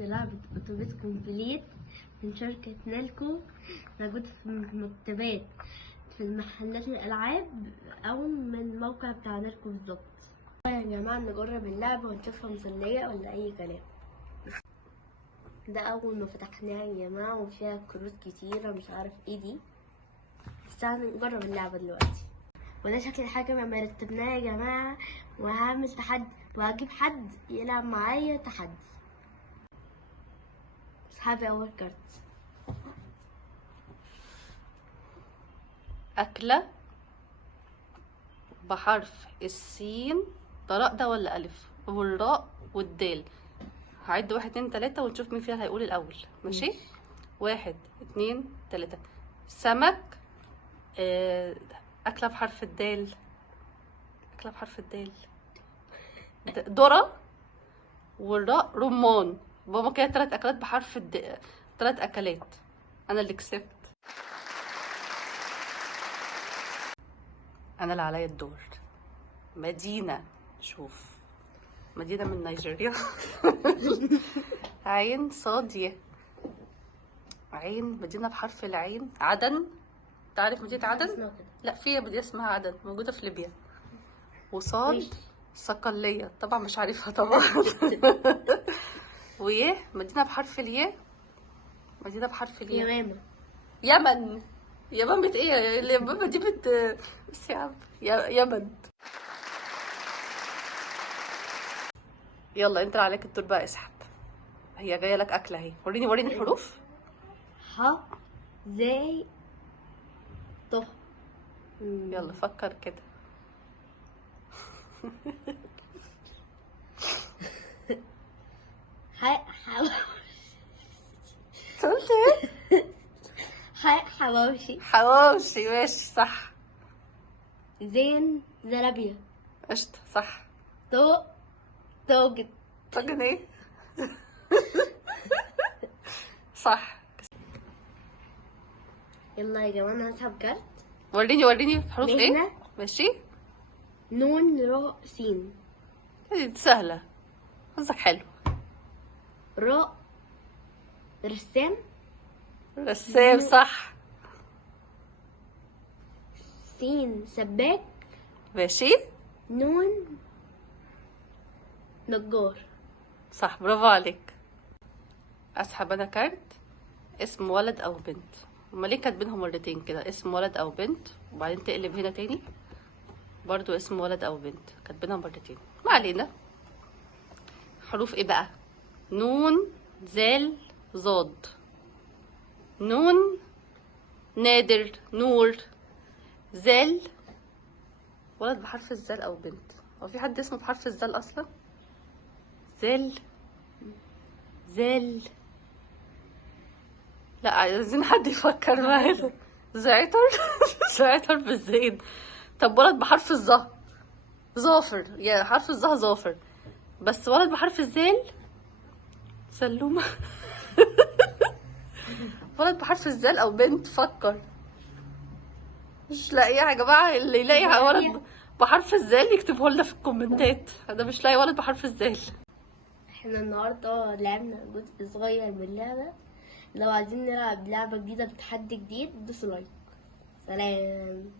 النهارده لعبة أتوبيس كومبليت من شركة نيلكو، موجودة في المكتبات في المحلات الألعاب أو من الموقع بتاع نيلكو بالظبط. يا جماعة نجرب اللعبة ونشوفها مسلية ولا أي كلام. ده أول ما فتحناها يا جماعة وفيها كروت كتيرة مش عارف ايه دي، بس هنجرب اللعبة دلوقتي. وده شكل الحاجة ما رتبناها يا جماعة، وهعمل تحدي وهجيب حد يلعب معايا تحدي. اسحبي أول كارت. أكلة بحرف السين، ده راء ده ولا ألف؟ والراء والدال. هعد 1 2 3 ونشوف مين فيها هيقول الأول. ماشي؟ 1 2 3. سمك. أكلة بحرف الدال. أكلة بحرف الدال. ذرة. والراء رمان. بابا كده 3 أكلات بحرف 3 أكلات. أنا اللي كسبت. أنا اللي عليا الدور. مدينة. شوف، مدينة من نيجيريا. عين صادية. عين، مدينة بحرف العين. عدن. تعرف مدينة عدن؟ لا، في مدينة اسمها عدن موجودة في ليبيا. وصاد صقلية، طبعا مش عارفها طبعا. ويه، مدينة بحرف الياء. مدينة بحرف الياء. يمن. يمن بت ايه؟ اليمن دي بس يا عم، يمن. يلا انت اللي عليك الدور بقى، اسحب. هي جايه لك اكله اهي. وريني الحروف. ح زي ط. يلا فكر كده. قلت ايه؟ حواوشي. حواوشي، ماشي صح. زين زلابيا. قشطة صح. طاجن. طاجن ايه؟ صح. يلا يا جماعة انا هسحب كارت. وريني حروف ايه؟ ماشي. نون راء سين. دي سهلة، حظك حلو. راء رسام. رسام صح. سين سباك. ماشي. نون نجار. صح، برافو عليك. اسحب انا كارت. اسم ولد او بنت. هما ليه كاتبينهم مرتين كده؟ اسم ولد او بنت، وبعدين تقلب هنا تاني برضو اسم ولد او بنت، كاتبينها مرتين. ما علينا. حروف ايه بقى؟ نون زال ضاد. نون نادر نور. زال ولد بحرف الزال او بنت. هو في حد اسمه بحرف الزال اصلا؟ زال. لا، عايزين حد يفكر معانا. زعتر. زعتر بالزين. طب ولد بحرف الظا. ظافر، يا حرف الظا ظافر. بس ولد بحرف الزال. سلومة. ولد بحرف الزال او بنت، فكر. مش لاقيه يا جماعه، اللي يلاقي ولد بحرف الزال يكتبه لنا في الكومنتات. انا مش لاقي ولد بحرف الزال. احنا النهارده لعبنا جزء صغير من اللعبه. لو عايزين نلعب لعبه جديده بتحدي جديد دوسوا لايك. سلام.